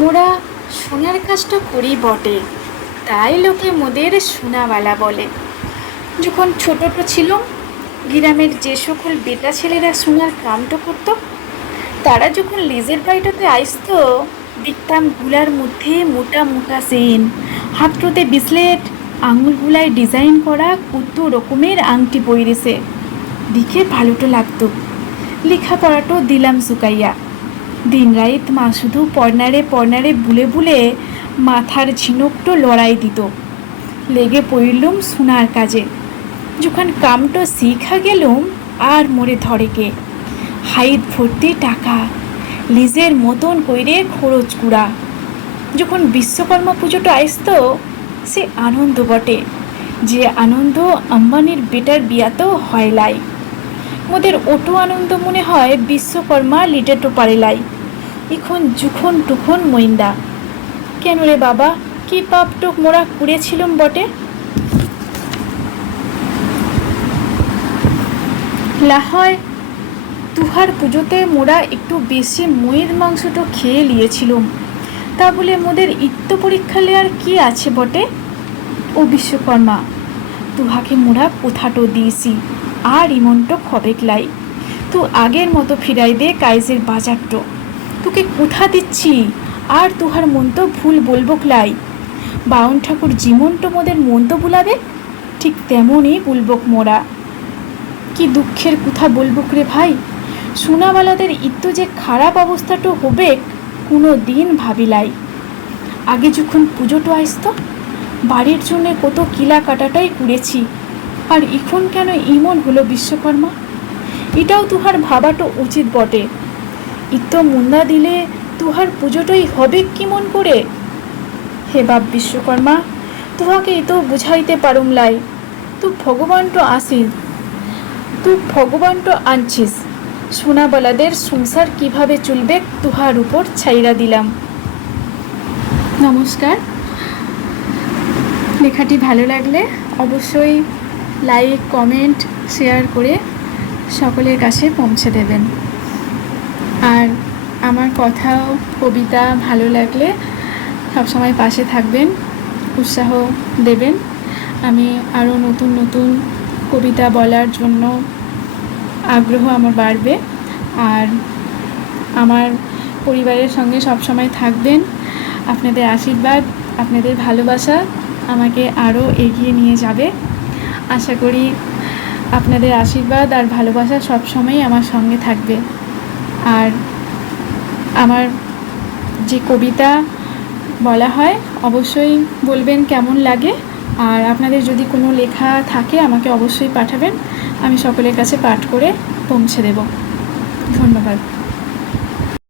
মোরা সোনার কাজটা করি বটে, তাই লোকে মোদের সোনাওয়ালা বলে। যখন ছোটটো ছিল গ্রামের যে সকল বেটা ছেলেরা সোনার কামটা করতো, তারা যখন লেজের বাড়িটাতে আসতো দেখতামগুলার মধ্যে মোটা মোটা সেন, হাতটোতে বিসলেট, আঙুলগুলায় ডিজাইন করা কত রকমের আংটি পইরেছে দেখে ভালোটো লাগতো। লেখাপড়াটো দিলাম শুকাইয়া দিন রাত মা শুধু পর্নারে পর্নারে বুলে বুলে মাথার ঝিনুকটো লড়াই দিত। লেগে পড়লুম সোনার কাজে। যখন কামটো শিখা গেলুম আর মোরে ধরে কে। হাইট ভর্তি টাকা, লিজের মতন কইরে খরচ কুড়া যখন বিশ্বকর্মা পুজোটা আসতো সে আনন্দ বটে। যে আনন্দ আম্বানির বেটার বিয়াতেও হয় লাই। মোদের ওটো আনন্দ মনে হয় বিশ্বকর্মা লিটেটো পারেলাই এখন যুখন টুখন মইন্দা। কেন রে বাবা, কি পাপ টুক মোরা কুড়েছিলুম বটে? লাহয়, তুহার পুজোতে মোরা একটু বেশি ময়ের মাংসটো খেয়ে নিয়েছিলুম তা বলে মোদের ইত্য পরীক্ষা লেয়ার কি আছে বটে? ও বিশ্বকর্মা, তুহাকে মোরা কোথাটো দিয়েছি? আর ইমনটো খবেক লাই। তু আগের মতো ফিরাই দে কাইজের বাজারটো। তোকে কোথা দিচ্ছি? আর তুহার মন তো ভুল বলব লাই বাউন ঠাকুর জীবনটো মোদের মন তো বুলাবে ঠিক তেমনই বুলবক মোরা। কি দুঃখের কথা বলব রে ভাই? সোনাওয়ালাদের ইত্য যে খারাপ অবস্থাটো হবে, কোনো দিন ভাবিলাই আগে যখন পুজোটো আসতো বাড়ির জন্য কত কিলা কাটাটাই করেছি আর এখন কেন ইমন হলো বিশ্বকর্মা? এটাও তুহার ভাবাটো উচিত বটে। ইত্য মুন্দা দিলে তুহার পুজোটাই হবে কি মন করে? হে বাপ বিশ্বকর্মা, তুহাকে তো বুঝাইতে পারুম লাই। তু ভগবান তো আসিস তো আনছিস। সোনাবালাদের সংসার কীভাবে চলবে তুহার উপর ছাইরা দিলাম। নমস্কার। লেখাটি ভালো লাগলে অবশ্যই লাইক কমেন্ট শেয়ার করে সকলের কাছে পৌঁছে দেবেন। আমার কথাও, কবিতা ভালো লাগলে সবসময় পাশে থাকবেন, উৎসাহ দেবেন। আমি আরও নতুন নতুন কবিতা বলার জন্য আগ্রহ আমার বাড়বে। আর আমার পরিবারের সঙ্গে সবসময় থাকবেন। আপনাদের আশীর্বাদ, আপনাদের ভালোবাসা আমাকে আরও এগিয়ে নিয়ে যাবে। আশা করি আপনাদের আশীর্বাদ আর ভালোবাসা সবসময়ই আমার সঙ্গে থাকবে। আর আমার যে কবিতা বলা হয়, অবশ্যই বলবেন কেমন লাগে। আর আপনাদের যদি কোনো লেখা থাকে, আমাকে অবশ্যই পাঠাবেন। আমি সকলের কাছে পাঠ করে পৌঁছে দেব। ধন্যবাদ।